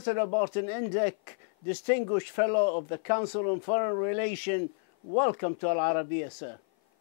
Ambassador Barton Indyk, Distinguished Fellow of the Council on Foreign Relations, welcome to Al-Arabiya, sir.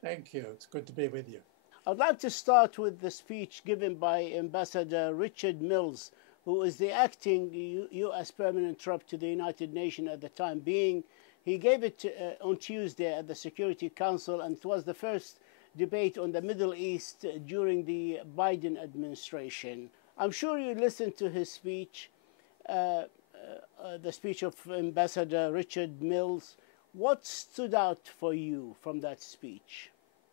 Thank you. It's good to be with you. I'd like to start with the speech given by Ambassador Richard Mills, who is the acting U.S. permanent rep to the United Nations at the time being. He gave it on Tuesday at the Security Council, and it was the first debate on the Middle East during the Biden administration. I'm sure you listened to his speech, the speech of Ambassador Richard Mills. What stood out for you from that speech?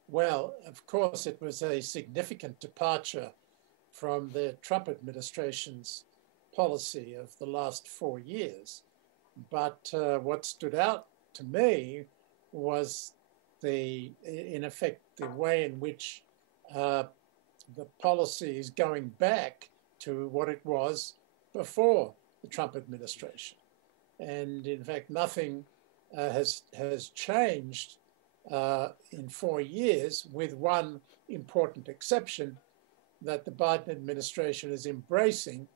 Well, of course, it was a significant departure from the Trump administration's policy of the last 4 years. But what stood out to me was in effect, the way in which the policy is going back to what it was before the Trump administration. And in fact, nothing has changed in 4 years, with one important exception, that the Biden administration is embracing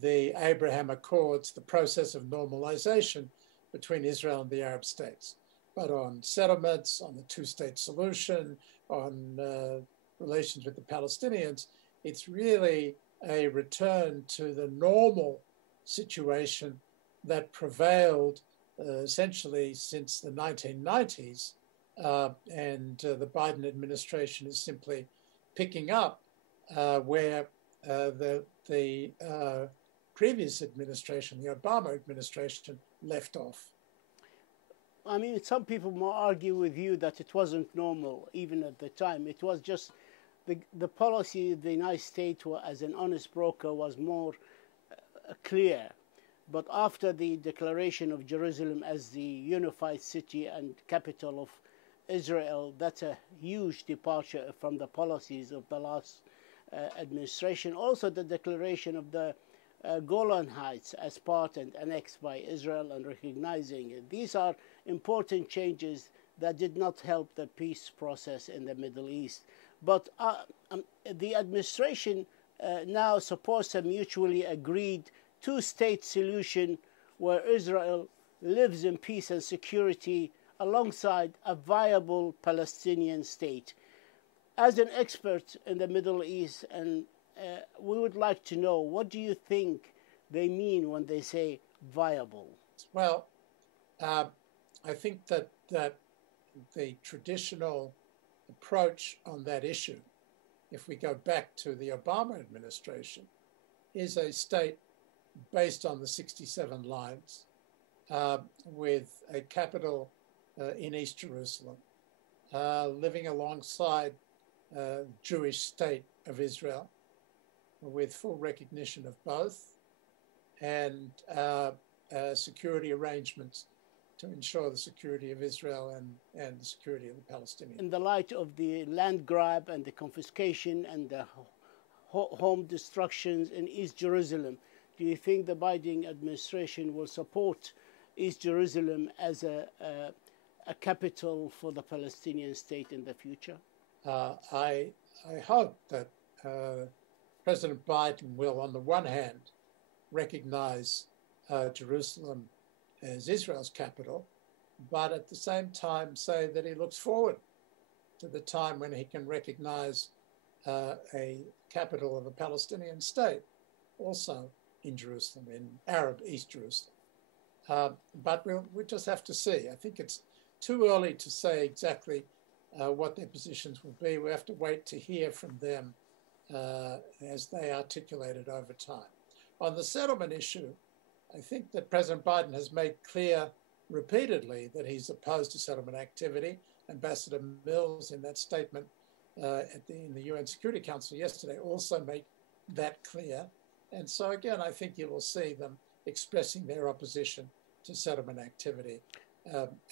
the Abraham Accords, the process of normalization between Israel and the Arab states. But on settlements, on the two-state solution, on relations with the Palestinians, it's really a return to the normal situation that prevailed essentially since the 1990s. And the Biden administration is simply picking up where the previous administration, the Obama administration, left off. I mean, some people might argue with you that it wasn't normal even at the time. It was just the policy of the United States as an honest broker was more clear. But after the declaration of Jerusalem as the unified city and capital of Israel, that's a huge departure from the policies of the last administration. Also, the declaration of the Golan Heights as part and annexed by Israel and recognizing it. These are important changes that did not help the peace process in the Middle East. But the administration now supports a mutually agreed two-state solution where Israel lives in peace and security alongside a viable Palestinian state. As an expert in the Middle East, and we would like to know, what do you think they mean when they say viable? Well, I think that the traditional approach on that issue, if we go back to the Obama administration, is a state based on the 67 lines with a capital in East Jerusalem, living alongside Jewish state of Israel, with full recognition of both, and security arrangements to ensure the security of Israel and the security of the Palestinians. In the light of the land grab and the confiscation and the home destructions in East Jerusalem, do you think the Biden administration will support East Jerusalem as a capital for the Palestinian state in the future? I hope that President Biden will, on the one hand, recognize Jerusalem as Israel's capital, but at the same time say that he looks forward to the time when he can recognize a capital of a Palestinian state, also in Jerusalem, in Arab East Jerusalem. But we'll just have to see. I think it's too early to say exactly what their positions will be. We have to wait to hear from them as they articulate it over time. On the settlement issue, I think that President Biden has made clear repeatedly that he's opposed to settlement activity. Ambassador Mills, in that statement in the UN Security Council yesterday, also made that clear. And so again, I think you will see them expressing their opposition to settlement activity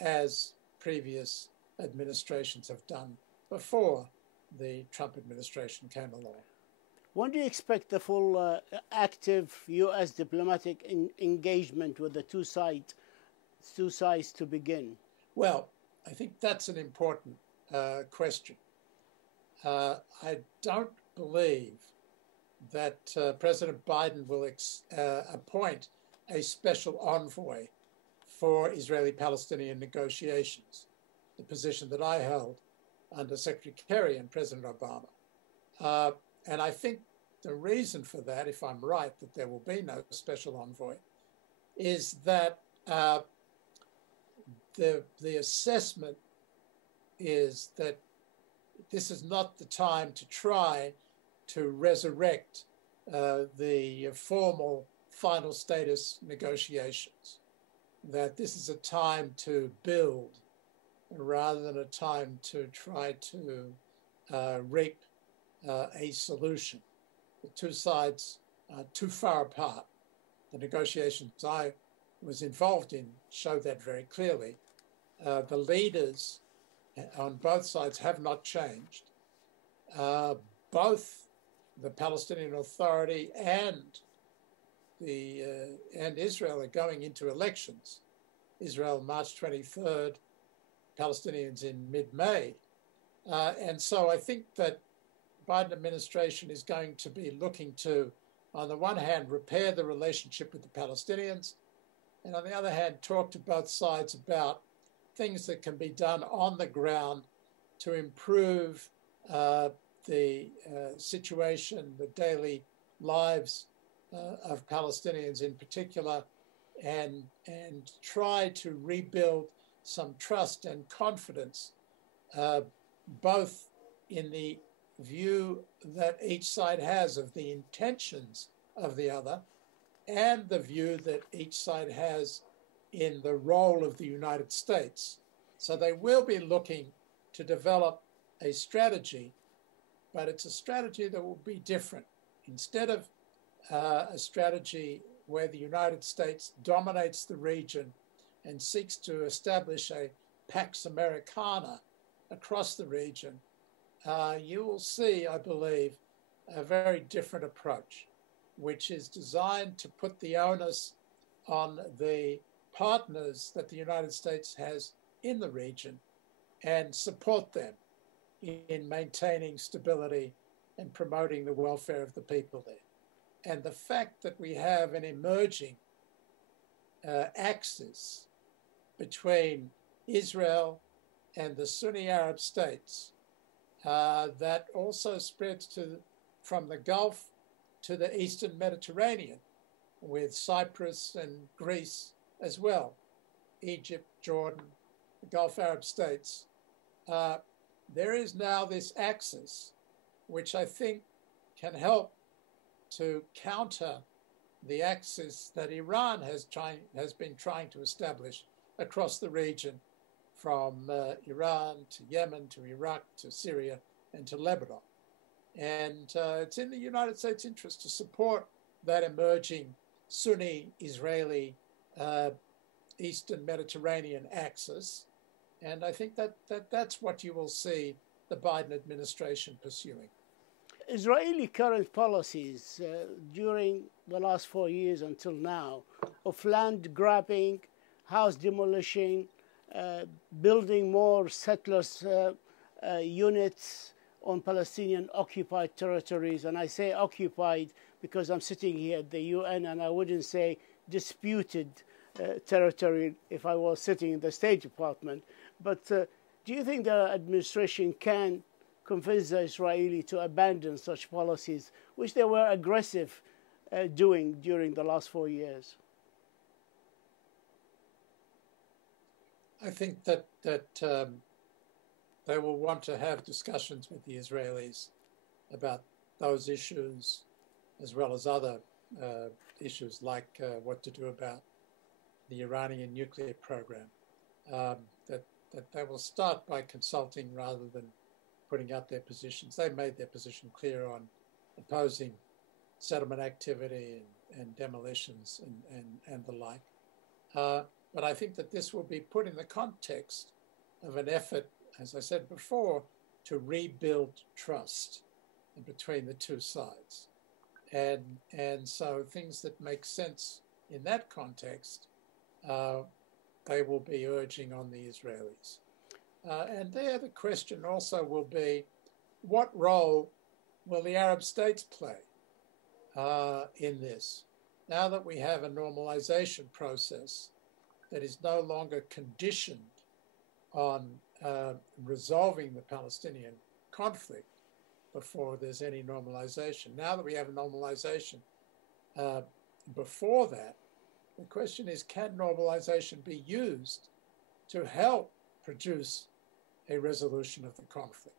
as previous administrations have done before the Trump administration came along. When do you expect the full active U.S. diplomatic engagement with the two sides to begin? Well, I think that's an important question. I don't believe that President Biden will appoint a special envoy for Israeli-Palestinian negotiations, the position that I held under Secretary Kerry and President Obama. And I think the reason for that, if I'm right, that there will be no special envoy, is that the assessment is that this is not the time to try to resurrect the formal final status negotiations, that this is a time to build rather than a time to try to reap a solution. The two sides are too far apart. The negotiations I was involved in showed that very clearly. The leaders on both sides have not changed. Both the Palestinian Authority and Israel are going into elections. Israel March 23rd, Palestinians in mid-May. And so I think that Biden administration is going to be looking to, on the one hand, repair the relationship with the Palestinians, and on the other hand, talk to both sides about things that can be done on the ground to improve the situation, the daily lives of Palestinians in particular, and try to rebuild some trust and confidence, both in the view that each side has of the intentions of the other and the view that each side has in the role of the United States. So they will be looking to develop a strategy, but it's a strategy that will be different. Instead of a strategy where the United States dominates the region and seeks to establish a Pax Americana across the region, you will see, I believe, a very different approach, which is designed to put the onus on the partners that the United States has in the region and support them in maintaining stability and promoting the welfare of the people there. And the fact that we have an emerging axis between Israel and the Sunni Arab states that also spreads from the Gulf to the Eastern Mediterranean, with Cyprus and Greece as well, Egypt, Jordan, the Gulf Arab states. There is now this axis, which I think can help to counter the axis that Iran has been trying to establish across the region, from Iran to Yemen to Iraq to Syria and to Lebanon. And it's in the United States' interest to support that emerging Sunni-Israeli Eastern Mediterranean axis. And I think that's what you will see the Biden administration pursuing. Israeli current policies during the last 4 years until now of land grabbing, house demolishing, building more settlers units on Palestinian occupied territories. And I say occupied because I'm sitting here at the UN, and I wouldn't say disputed territory if I was sitting in the State Department. But do you think the administration can convince the Israeli to abandon such policies, which they were aggressive doing during the last 4 years? I think that they will want to have discussions with the Israelis about those issues, as well as other issues like what to do about the Iranian nuclear program. That they will start by consulting rather than putting out their positions. They made their position clear on opposing settlement activity and demolitions and the like. But I think that this will be put in the context of an effort, as I said before, to rebuild trust between the two sides. And so things that make sense in that context, they will be urging on the Israelis. And there the question also will be, what role will the Arab states play in this? now that we have a normalization process that is no longer conditioned on resolving the Palestinian conflict before there's any normalization. Now that we have a normalization before that, the question is, can normalization be used to help produce a resolution of the conflict?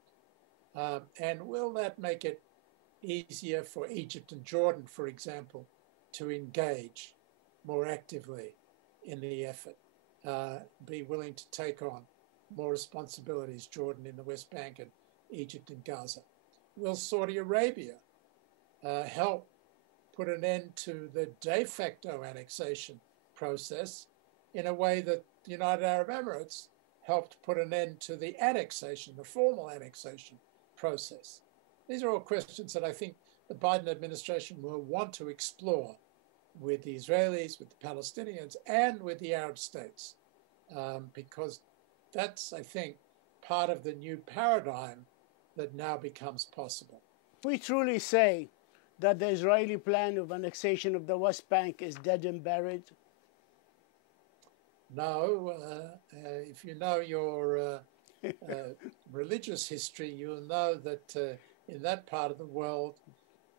And will that make it easier for Egypt and Jordan, for example, to engage more actively in the effort, be willing to take on more responsibilities, Jordan in the West Bank and Egypt and Gaza? Will Saudi Arabia help put an end to the de facto annexation process in a way that the United Arab Emirates helped put an end to the annexation, the formal annexation process? These are all questions that I think the Biden administration will want to explore with the Israelis, with the Palestinians, and with the Arab states, because that's, I think, part of the new paradigm that now becomes possible. We truly say that the Israeli plan of annexation of the West Bank is dead and buried? No. If you know your religious history, you'll know that in that part of the world,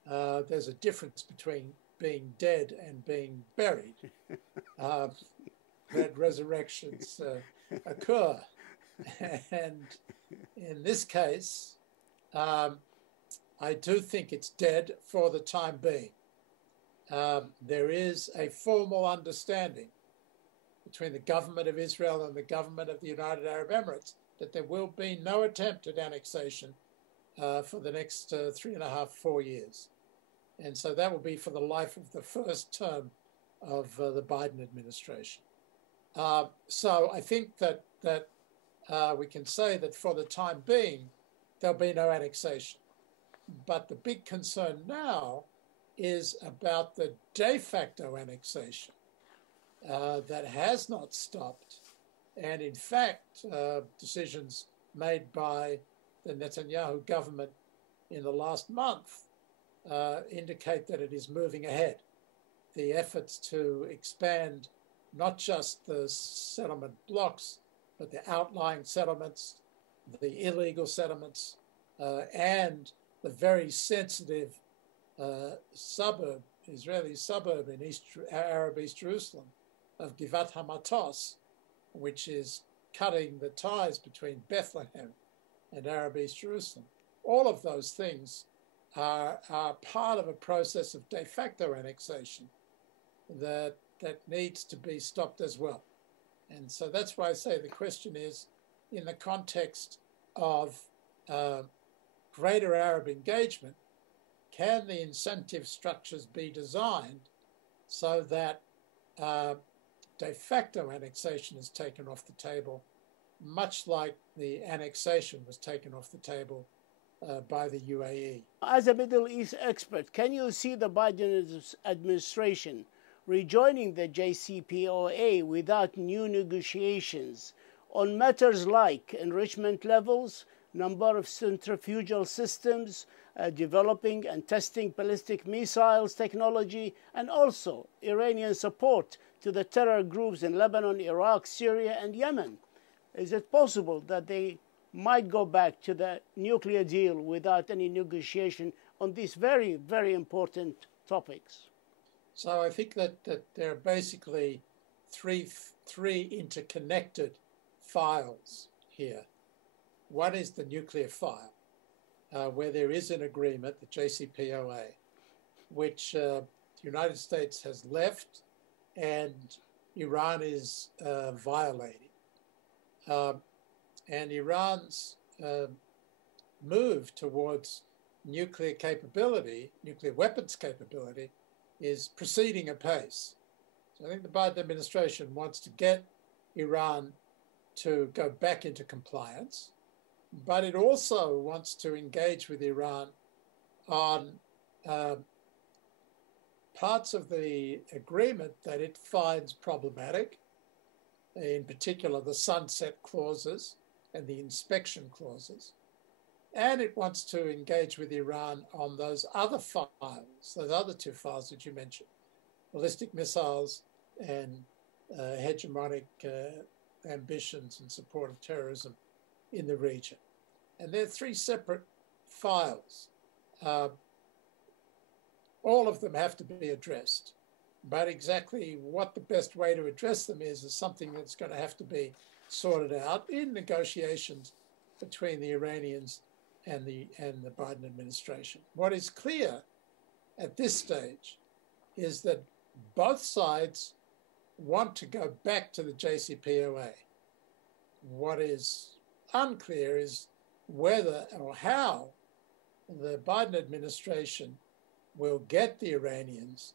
there's a difference between being dead and being buried. That resurrections occur. And in this case, I do think it's dead for the time being. There is a formal understanding between the government of Israel and the government of the United Arab Emirates that there will be no attempt at annexation for the next 3.5, 4 years. And so that will be for the life of the first term of the Biden administration. So I think that we can say that for the time being, there'll be no annexation. But the big concern now is about the de facto annexation that has not stopped. And in fact, decisions made by the Netanyahu government in the last month indicate that it is moving ahead. The efforts to expand not just the settlement blocks, but the outlying settlements, the illegal settlements, and the very sensitive Israeli suburb in Arab East Jerusalem of Givat Hamatos, which is cutting the ties between Bethlehem and Arab East Jerusalem. All of those things are part of a process of de facto annexation that needs to be stopped as well. And so that's why I say the question is, in the context of greater Arab engagement, can the incentive structures be designed so that de facto annexation is taken off the table, much like the annexation was taken off the table by the UAE? As a Middle East expert, can you see the Biden administration rejoining the JCPOA without new negotiations on matters like enrichment levels, number of centrifugal systems, developing and testing ballistic missiles technology, and also Iranian support to the terror groups in Lebanon, Iraq, Syria, and Yemen? Is it possible that they might go back to the nuclear deal without any negotiation on these very, very important topics? So I think that there are basically three interconnected files here. One is the nuclear file, where there is an agreement, the JCPOA, which the United States has left and Iran is violating. And Iran's move towards nuclear capability, nuclear weapons capability, is proceeding apace. So I think the Biden administration wants to get Iran to go back into compliance, but it also wants to engage with Iran on parts of the agreement that it finds problematic, in particular the sunset clauses and the inspection clauses. And it wants to engage with Iran on those other files, those other two files that you mentioned, ballistic missiles and hegemonic ambitions in support of terrorism in the region. And they're three separate files. All of them have to be addressed, but exactly what the best way to address them is something that's going to have to be sorted out in negotiations between the Iranians and the Biden administration. What is clear at this stage is that both sides want to go back to the JCPOA. What is unclear is whether or how the Biden administration will get the Iranians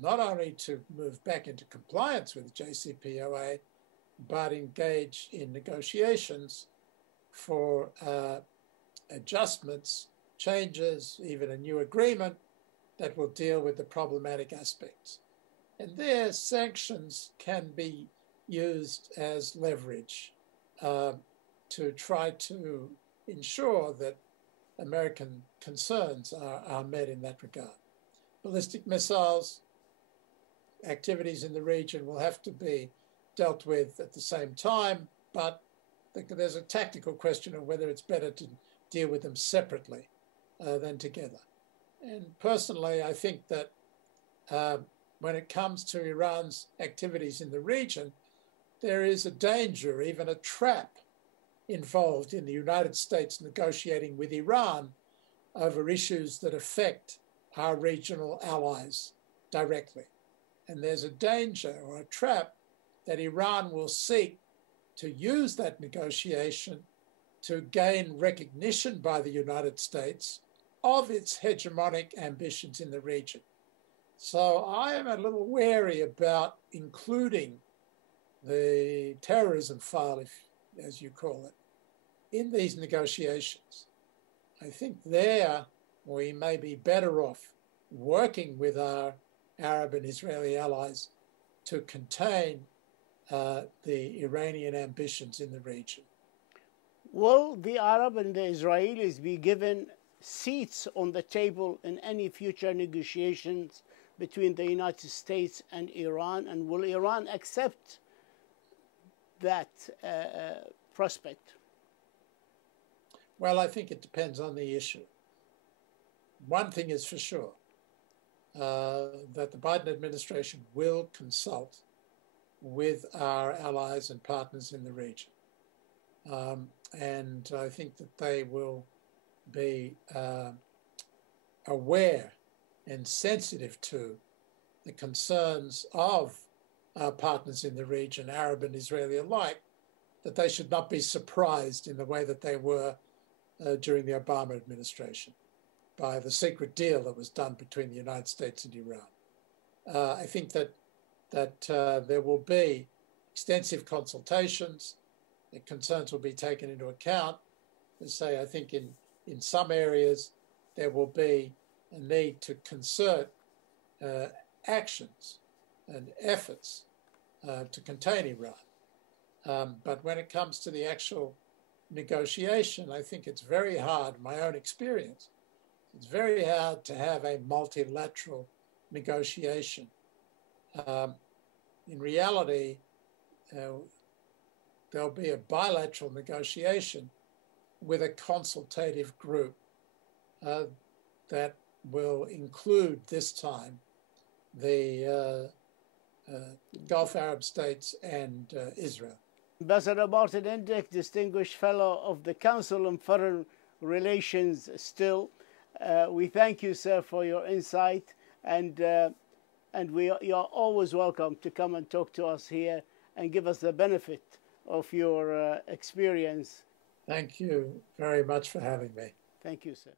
not only to move back into compliance with the JCPOA, but engage in negotiations for adjustments, changes, even a new agreement that will deal with the problematic aspects. And their sanctions can be used as leverage to try to ensure that American concerns are met in that regard. Ballistic missiles, activities in the region will have to be dealt with at the same time, but there's a tactical question of whether it's better to deal with them separately than together. And personally, I think that when it comes to Iran's activities in the region, there is a danger, even a trap, involved in the United States negotiating with Iran over issues that affect our regional allies directly. And there's a danger or a trap that Iran will seek to use that negotiation to gain recognition by the United States of its hegemonic ambitions in the region. So I am a little wary about including the terrorism file, as you call it, in these negotiations. I think there we may be better off working with our Arab and Israeli allies to contain the Iranian ambitions in the region. Will the Arab and the Israelis be given seats on the table in any future negotiations between the United States and Iran? And will Iran accept that prospect? Well, I think it depends on the issue. One thing is for sure, that the Biden administration will consult with our allies and partners in the region. And I think that they will be aware and sensitive to the concerns of our partners in the region, Arab and Israeli alike, that they should not be surprised in the way that they were during the Obama administration by the secret deal that was done between the United States and Iran. I think that there will be extensive consultations. The concerns will be taken into account. As I say, I think in some areas there will be a need to concert actions and efforts to contain Iran. But when it comes to the actual negotiation, I think it's very hard, my own experience, it's very hard to have a multilateral negotiation. In reality, there'll be a bilateral negotiation with a consultative group that will include this time the Gulf Arab states and Israel. Ambassador Martin Indyk, Distinguished Fellow of the Council on Foreign Relations still, we thank you, sir, for your insight, and you're always welcome to come and talk to us here and give us the benefit of your experience. Thank you very much for having me. Thank you, sir.